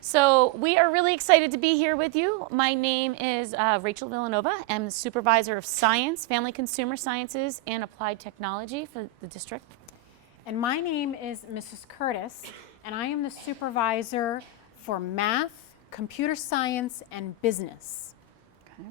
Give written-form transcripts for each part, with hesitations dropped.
So we are really excited to be here with you. My name is Rachel Villanova. I'm the Supervisor of Science, Family Consumer Sciences, and Applied Technology for the district. And my name is Mrs. Curtis, and I am the Supervisor for Math, Computer Science, and Business. Okay.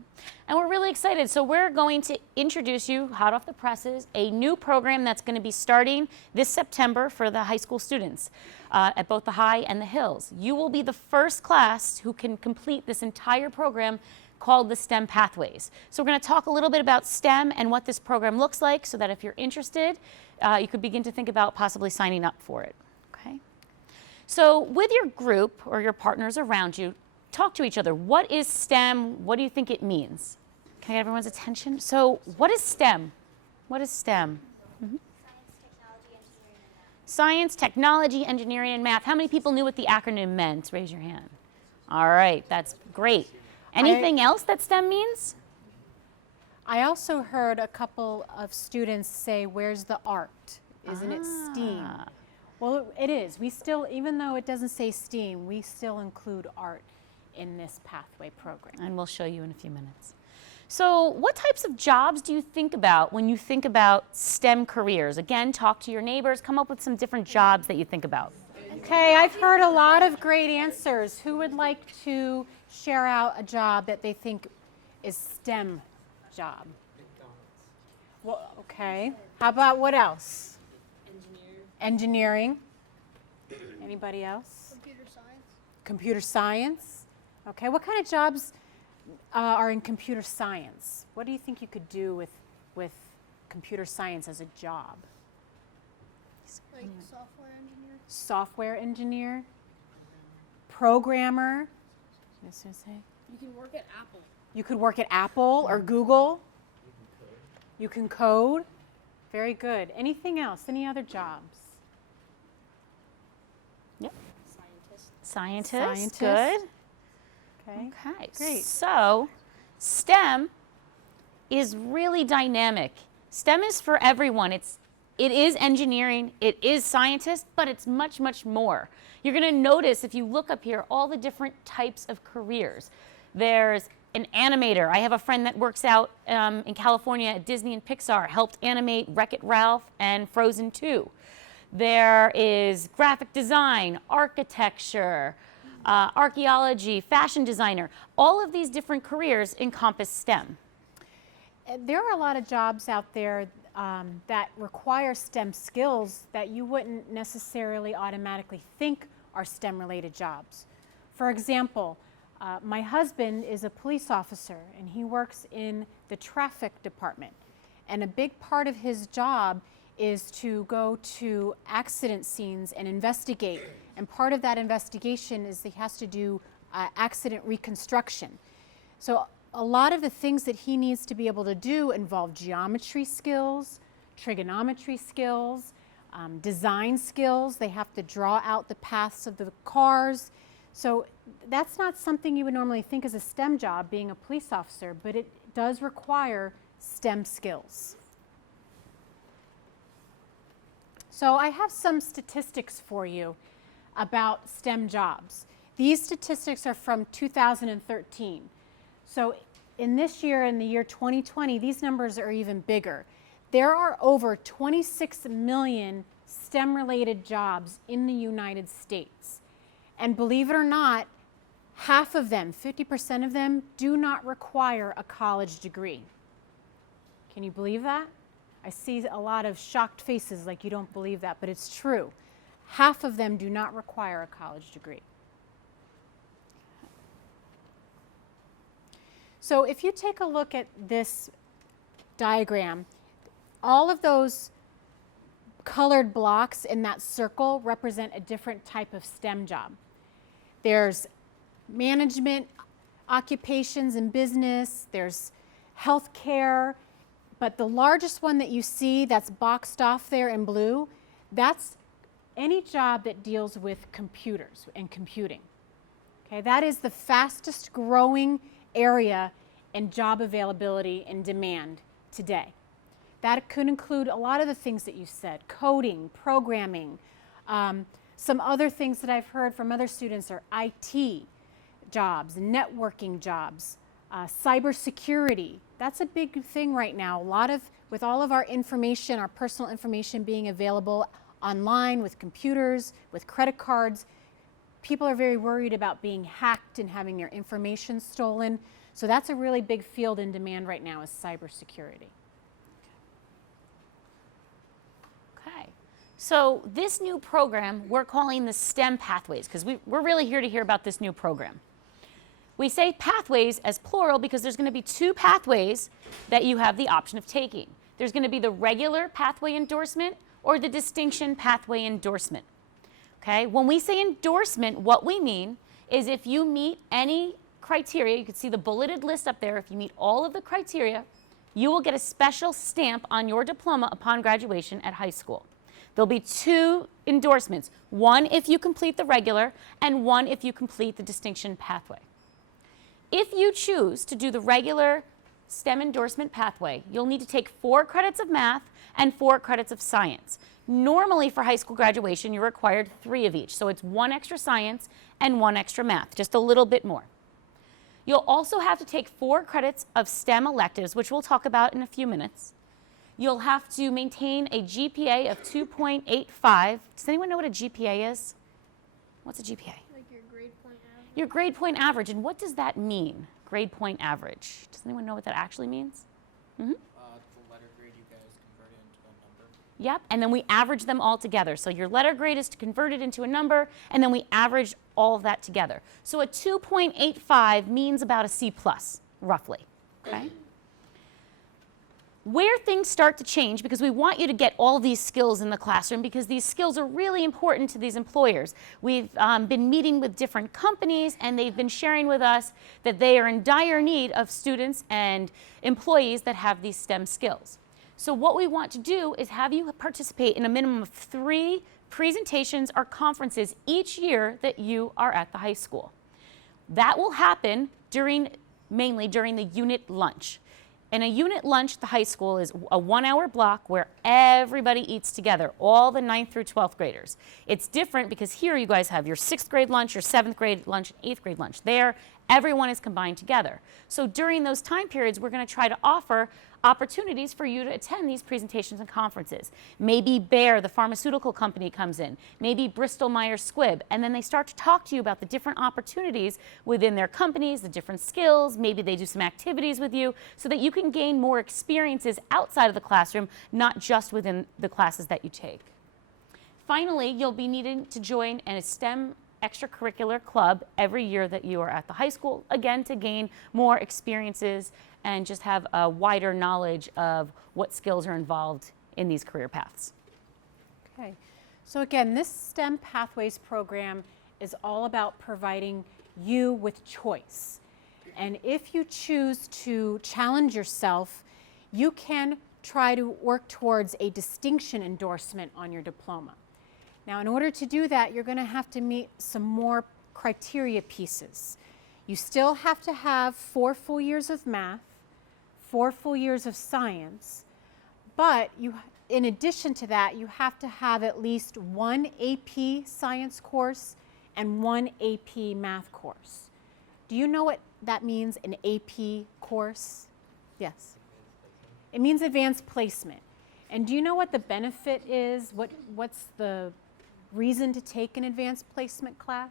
And we're really excited. So we're going to introduce you, hot off the presses, a new program that's going to be starting this September for the high school students at both the high and the hills. You will be the first class who can complete this entire program called the STEM Pathways. So we're going to talk a little bit about STEM and what this program looks like so that if you're interested, you could begin to think about possibly signing up for it. Okay. So with your group or your partners around you, talk to each other. What is STEM? What do you think it means? Can I get everyone's attention? So what is STEM? What is STEM? Mm-hmm. Science, technology, engineering, and math. How many people knew what the acronym meant? Raise your hand. All right, that's great. Anything else that STEM means? I also heard a couple of students say, where's the art? Isn't it STEAM? Well, it is. We still, even though it doesn't say STEAM, we still include art in this pathway program. And we'll show you in a few minutes. So what types of jobs do you think about when you think about STEM careers? Again, talk to your neighbors, come up with some different jobs that you think about. Okay, I've heard a lot of great answers. Who would like to share out a job that they think is STEM job? Well, okay. How about what else? Engineering. Anybody else? Computer science. Computer science. Okay, what kind of jobs are in computer science? What do you think you could do with computer science as a job? Like software engineer. Software engineer? Programmer? Yes, I say? You can work at Apple. You could work at Apple or Google. You can code. Very good. Anything else? Any other jobs? Yep. Scientist. Scientist. Good. Okay. Okay. Great. So STEM is really dynamic. STEM is for everyone. It is engineering, it is scientists, but it's much, much more. You're going to notice if you look up here all the different types of careers. There's an animator. I have a friend that works out in California at Disney and Pixar, helped animate Wreck-It Ralph and Frozen 2. There is graphic design, architecture, archaeology, fashion designer. All of these different careers encompass STEM. There are a lot of jobs out there that require STEM skills that you wouldn't necessarily automatically think are STEM-related jobs. For example, my husband is a police officer and he works in the traffic department. And a big part of his job is to go to accident scenes and investigate. And part of that investigation is he has to do accident reconstruction. So a lot of the things that he needs to be able to do involve geometry skills, trigonometry skills, design skills. They have to draw out the paths of the cars. So that's not something you would normally think as a STEM job, being a police officer, but it does require STEM skills. So I have some statistics for you about STEM jobs. These statistics are from 2013. So in this year, in the year 2020, these numbers are even bigger. There are over 26 million STEM-related jobs in the United States. And believe it or not, half of them, 50% of them, do not require a college degree. Can you believe that? I see a lot of shocked faces like you don't believe that, but it's true. Half of them do not require a college degree. So if you take a look at this diagram, all of those colored blocks in that circle represent a different type of STEM job. There's management, occupations and business, there's healthcare, but the largest one that you see that's boxed off there in blue, that's any job that deals with computers and computing. Okay, that is the fastest growing area in job availability and demand today. That could include a lot of the things that you said: coding, programming, Some other things that I've heard from other students are IT jobs, networking jobs, cybersecurity. That's a big thing right now. With all of our information, our personal information being available online with computers, with credit cards, people are very worried about being hacked and having their information stolen. So that's a really big field in demand right now, is cybersecurity. Okay. So this new program we're calling the STEM Pathways, because we're really here to hear about this new program. We say pathways as plural because there's going to be two pathways that you have the option of taking. There's going to be the regular pathway endorsement or the distinction pathway endorsement. Okay? When we say endorsement, what we mean is if you meet any criteria, you can see the bulleted list up there, if you meet all of the criteria, you will get a special stamp on your diploma upon graduation at high school. There'll be two endorsements, one if you complete the regular and one if you complete the distinction pathway. If you choose to do the regular STEM endorsement pathway, you'll need to take 4 credits of math and 4 credits of science. Normally for high school graduation, you're required 3 of each, so it's 1 extra science and 1 extra math, just a little bit more. You'll also have to take 4 credits of STEM electives, which we'll talk about in a few minutes. You'll have to maintain a GPA of 2.85. Does anyone know what a GPA is? What's a GPA? Like your grade point average. Your grade point average, and what does that mean, grade point average? Does anyone know what that actually means? Mm-hmm. The letter grade you guys converted into a number. Yep, and then we average them all together. So your letter grade is converted into a number, and then we average all of that together. So a 2.85 means about a C+, roughly, okay? Where things start to change, because we want you to get all these skills in the classroom because these skills are really important to these employers. We've been meeting with different companies and they've been sharing with us that they are in dire need of students and employees that have these STEM skills. So what we want to do is have you participate in a minimum of 3 presentations or conferences each year that you are at the high school. That will happen mainly during the unit lunch. In a unit lunch at the high school is a 1-hour block where everybody eats together, all the 9th through 12th graders. It's different because here you guys have your 6th grade lunch, your 7th grade lunch, and 8th grade lunch. There, everyone is combined together. So during those time periods, we're going to try to offer opportunities for you to attend these presentations and conferences. Maybe Bayer, the pharmaceutical company, comes in. Maybe Bristol Myers Squibb. And then they start to talk to you about the different opportunities within their companies, the different skills. Maybe they do some activities with you so that you can gain more experiences outside of the classroom, not just within the classes that you take. Finally, you'll be needing to join a STEM extracurricular club every year that you are at the high school, again, to gain more experiences and just have a wider knowledge of what skills are involved in these career paths. Okay, so again, this STEM Pathways program is all about providing you with choice. And if you choose to challenge yourself, you can try to work towards a distinction endorsement on your diploma. Now, in order to do that, you're going to have to meet some more criteria pieces. You still have to have 4 full years of math, 4 full years of science, but in addition to that, you have to have at least 1 AP science course and 1 AP math course. Do you know what that means, an AP course? Yes. It means advanced placement. And do you know what the benefit is? What's the reason to take an advanced placement class?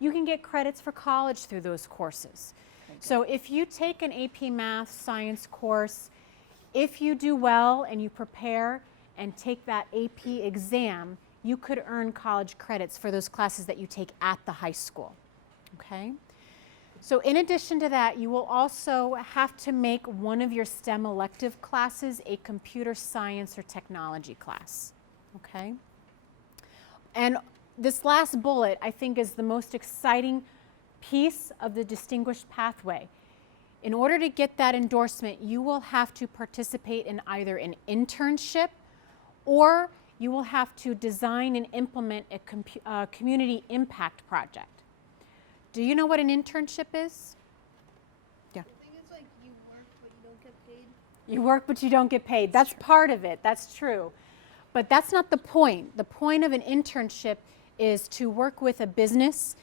You can get credits for college through those courses. So if you take an AP Math Science course, if you do well and you prepare and take that AP exam, you could earn college credits for those classes that you take at the high school. Okay? So in addition to that, you will also have to make one of your STEM elective classes a computer science or technology class. Okay? And this last bullet, I think, is the most exciting piece of the distinguished pathway. In order to get that endorsement, you will have to participate in either an internship or you will have to design and implement a community impact project. Do you know what an internship is? Yeah. I think it's like you work but you don't get paid. You work but you don't get paid. That's part of it. That's true. But that's not the point. The point of an internship is to work with a business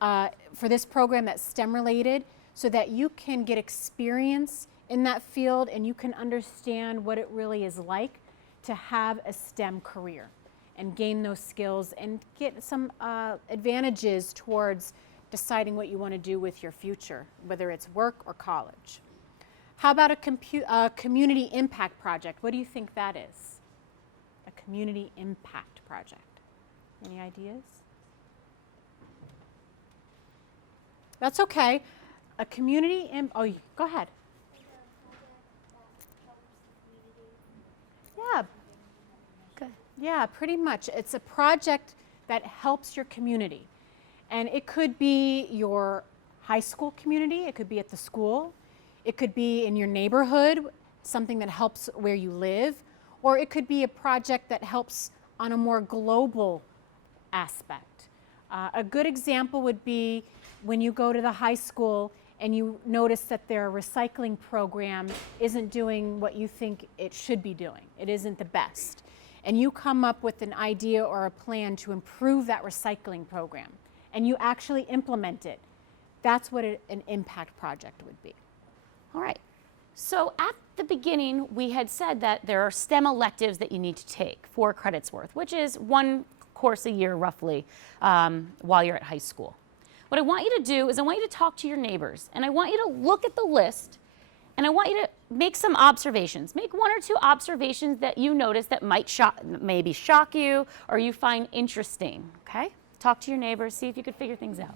for this program that's STEM related so that you can get experience in that field and you can understand what it really is like to have a STEM career and gain those skills and get some advantages towards deciding what you want to do with your future, whether it's work or college. How about a community impact project? What do you think that is? A community impact project. Any ideas? That's okay. A community, go ahead. Yeah. Good. Yeah, pretty much. It's a project that helps your community. And it could be your high school community, it could be at the school, it could be in your neighborhood, something that helps where you live, or it could be a project that helps on a more global aspect. A good example would be when you go to the high school and you notice that their recycling program isn't doing what you think it should be doing. It isn't the best. And you come up with an idea or a plan to improve that recycling program, and you actually implement it. That's what an impact project would be. All right. So at the beginning, we had said that there are STEM electives that you need to take, 4 credits worth, which is 1 course a year roughly while you're at high school. What I want you to do is I want you to talk to your neighbors, and I want you to look at the list, and I want you to make some observations. Make 1 or 2 observations that you notice that might maybe shock you or you find interesting, okay? Talk to your neighbors, see if you could figure things out.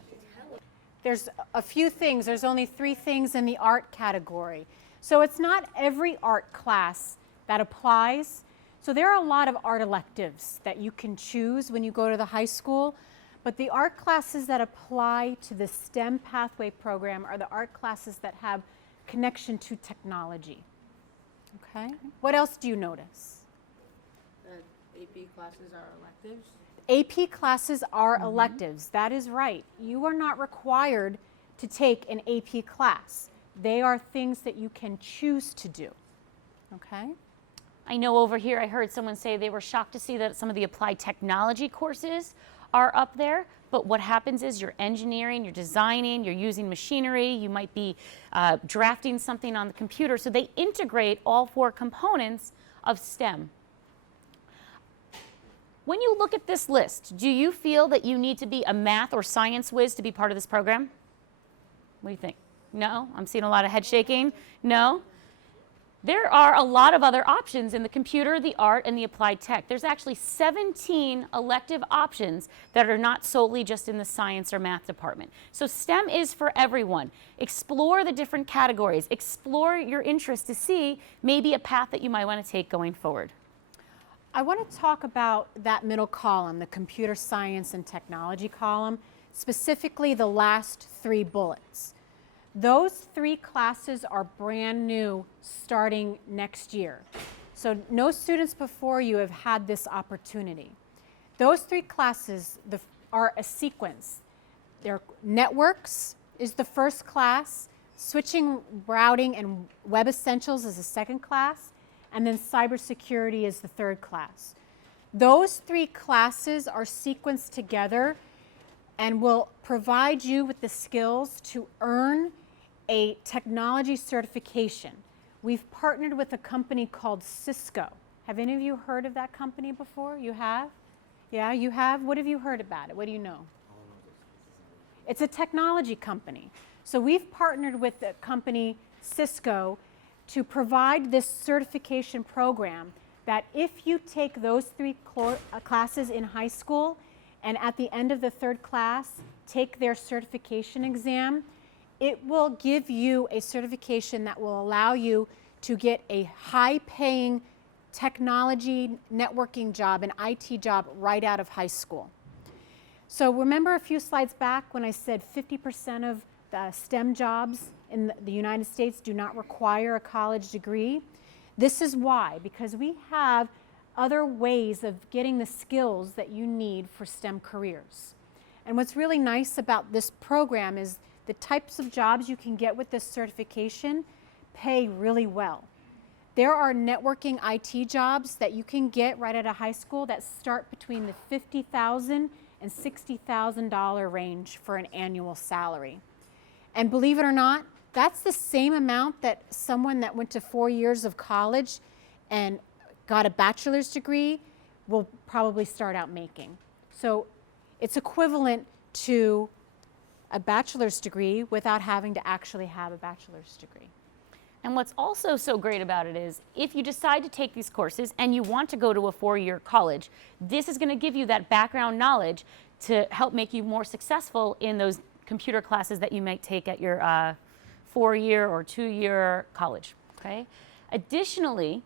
There's a few things. There's only 3 things in the art category. So it's not every art class that applies. So there are a lot of art electives that you can choose when you go to the high school. But the art classes that apply to the STEM pathway program are the art classes that have connection to technology. Okay? What else do you notice? AP classes are electives. AP classes are electives. That is right. You are not required to take an AP class. They are things that you can choose to do. Okay? I know over here I heard someone say they were shocked to see that some of the applied technology courses are up there, but what happens is you're engineering, you're designing, you're using machinery, you might be drafting something on the computer, so they integrate all 4 components of STEM. When you look at this list, do you feel that you need to be a math or science whiz to be part of this program? What do you think? No? I'm seeing a lot of head shaking. No? There are a lot of other options in the computer, the art, and the applied tech. There's actually 17 elective options that are not solely just in the science or math department. So STEM is for everyone. Explore the different categories. Explore your interest to see maybe a path that you might want to take going forward. I want to talk about that middle column, the computer science and technology column, specifically the last 3 bullets. Those 3 classes are brand new starting next year. So no students before you have had this opportunity. Those 3 classes are a sequence. They're networks is the first class, switching, routing, and web essentials is the second class, and then cybersecurity is the third class. Those 3 classes are sequenced together and will provide you with the skills to earn a technology certification. We've partnered with a company called Cisco. Have any of you heard of that company before? You have? Yeah, you have? What have you heard about it? What do you know? It's a technology company. So we've partnered with the company Cisco to provide this certification program that if you take those 3 classes in high school and at the end of the 3rd class take their certification exam, it will give you a certification that will allow you to get a high-paying technology networking job, an IT job right out of high school. So remember a few slides back when I said 50% of the STEM jobs in the United States do not require a college degree? This is why, because we have other ways of getting the skills that you need for STEM careers. And what's really nice about this program is the types of jobs you can get with this certification pay really well. There are networking IT jobs that you can get right at a high school that start between the $50,000 and $60,000 range for an annual salary. And believe it or not, that's the same amount that someone that went to 4 years of college and got a bachelor's degree will probably start out making. So it's equivalent to a bachelor's degree without having to actually have a bachelor's degree. And what's also so great about it is if you decide to take these courses and you want to go to a 4-year college, this is going to give you that background knowledge to help make you more successful in those computer classes that you might take at your 4-year or 2-year college. Okay? Additionally,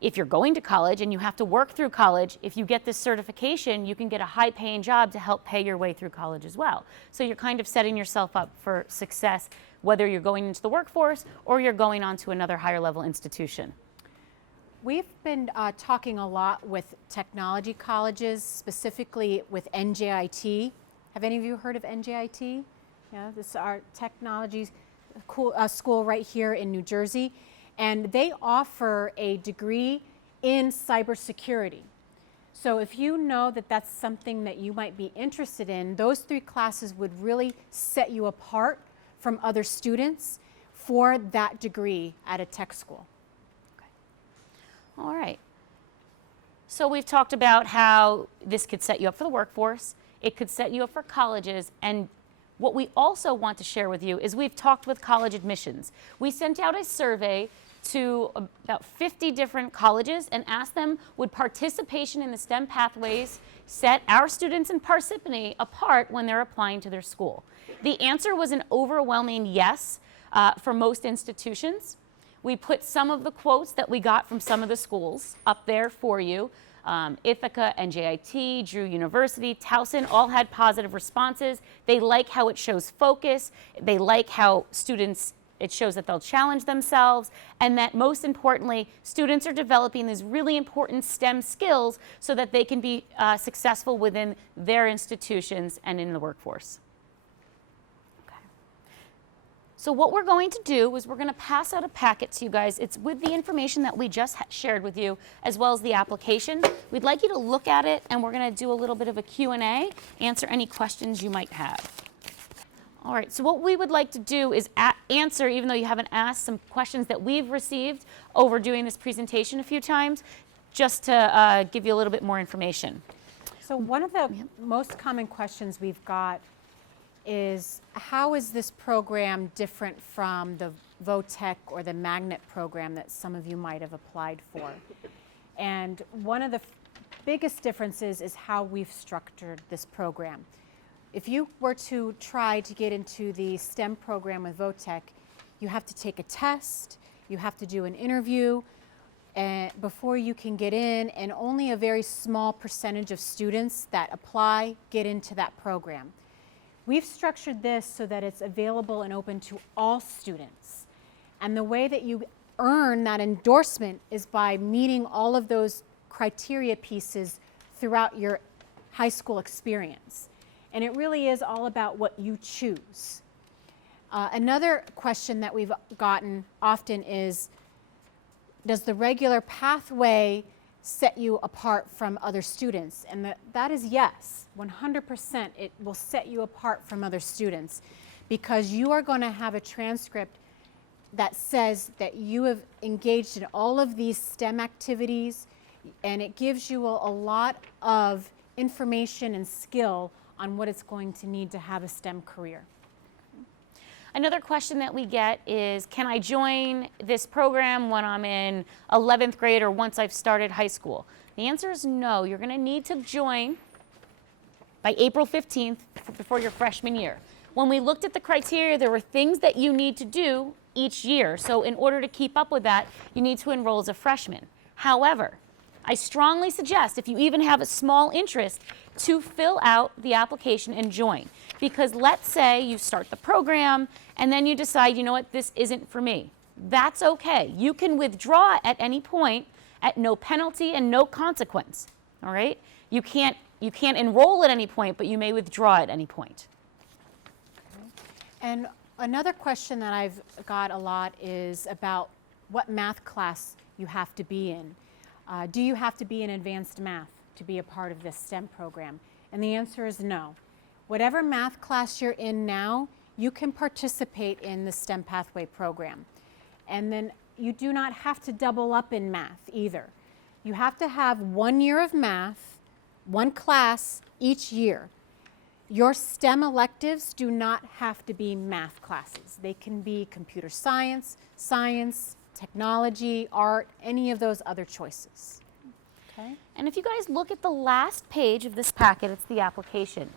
if you're going to college and you have to work through college, if you get this certification, you can get a high-paying job to help pay your way through college as well. So you're kind of setting yourself up for success, whether you're going into the workforce or you're going on to another higher level institution. We've been talking a lot with technology colleges, specifically with NJIT. Have any of you heard of NJIT? Yeah, this is our technology school right here in New Jersey. And they offer a degree in cybersecurity. So if you know that that's something that you might be interested in, those 3 classes would really set you apart from other students for that degree at a tech school. Okay. All right. So we've talked about how this could set you up for the workforce, it could set you up for colleges, and what we also want to share with you is we've talked with college admissions. We sent out a survey to about 50 different colleges and asked them, would participation in the STEM pathways set our students in Parsippany apart when they're applying to their school? The answer was an overwhelming yes for most institutions. We put some of the quotes that we got from some of the schools up there for you. Ithaca, NJIT, Drew University, Towson all had positive responses. They like how it shows focus. They like how it shows that they'll challenge themselves, and that most importantly, students are developing these really important STEM skills so that they can be successful within their institutions and in the workforce. So what we're going to do is we're going to pass out a packet to you guys. It's with the information that we just shared with you, as well as the application. We'd like you to look at it, and we're going to do a little bit of a Q&A, answer any questions you might have. All right, so what we would like to do is answer, even though you haven't asked, some questions that we've received over doing this presentation a few times, just to give you a little bit more information. So one of the most common questions we've got is, how is this program different from the VOTEC or the magnet program that some of you might have applied for? And one of the biggest differences is how we've structured this program. If you were to try to get into the STEM program with VOTEC, you have to take a test, you have to do an interview before you can get in, and only a very small percentage of students that apply get into that program. We've structured this so that it's available and open to all students. And the way that you earn that endorsement is by meeting all of those criteria pieces throughout your high school experience. And it really is all about what you choose. Another question that we've gotten often is, does the regular pathway set you apart from other students? And that is yes, 100% it will set you apart from other students, because you are going to have a transcript that says that you have engaged in all of these STEM activities, and it gives you a lot of information and skill on what it's going to need to have a STEM career. Another question that we get is, can I join this program when I'm in 11th grade or once I've started high school? The answer is no. You're going to need to join by April 15th before your freshman year. When we looked at the criteria, there were things that you need to do each year. So in order to keep up with that, you need to enroll as a freshman. However, I strongly suggest, if you even have a small interest, to fill out the application and join. Because let's say you start the program and then you decide, you know what, this isn't for me. That's okay. You can withdraw at any point at no penalty and no consequence. All right? You can't enroll at any point, but you may withdraw at any point. And another question that I've got a lot is about what math class you have to be in. Do you have to be in advanced math to be a part of this STEM program? And the answer is no. Whatever math class you're in now, you can participate in the STEM Pathway program. And then you do not have to double up in math either. You have to have 1 year of math, one class each year. Your STEM electives do not have to be math classes. They can be computer science, science, technology, art, any of those other choices. Okay? And if you guys look at the last page of this packet, it's the application.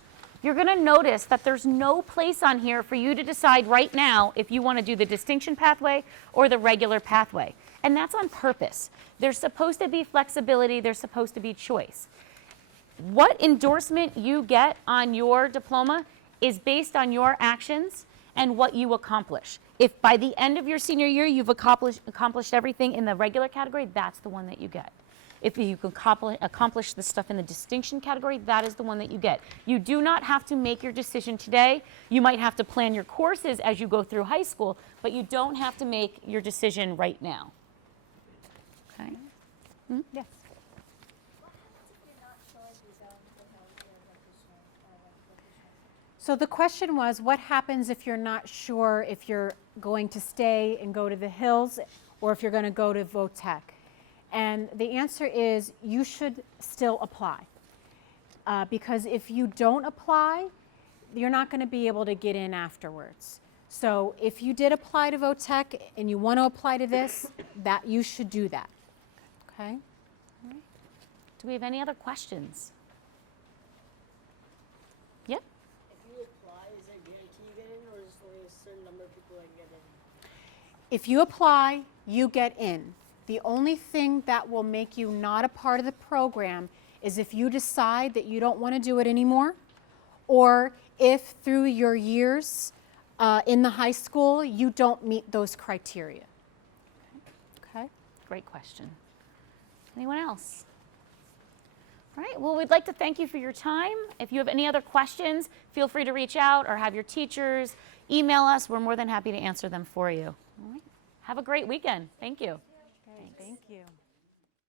You're going to notice that there's no place on here for you to decide right now if you want to do the distinction pathway or the regular pathway. And that's on purpose. There's supposed to be flexibility, there's supposed to be choice. What endorsement you get on your diploma is based on your actions and what you accomplish. If by the end of your senior year you've accomplished everything in the regular category, that's the one that you get. If you can accomplish the stuff in the distinction category, that is the one that you get. You do not have to make your decision today. You might have to plan your courses as you go through high school, but you don't have to make your decision right now. Okay? Yes. So the question was, what happens if you're not sure if you're going to stay and go to the Hills or if you're going to go to VOTEC? And the answer is you should still apply. Because if you don't apply, you're not going to be able to get in afterwards. So if you did apply to VOTEC and you want to apply to this, that you should do that. Okay? Do we have any other questions? Yep. If you apply, is there a guarantee you get in, or is it only a certain number of people that get in? If you apply, you get in. The only thing that will make you not a part of the program is if you decide that you don't want to do it anymore, or if through your years in the high school you don't meet those criteria. Okay? Great question. Anyone else? All right, well, we'd like to thank you for your time. If you have any other questions, feel free to reach out or have your teachers email us. We're more than happy to answer them for you. All right. Have a great weekend. Thank you. Thank you.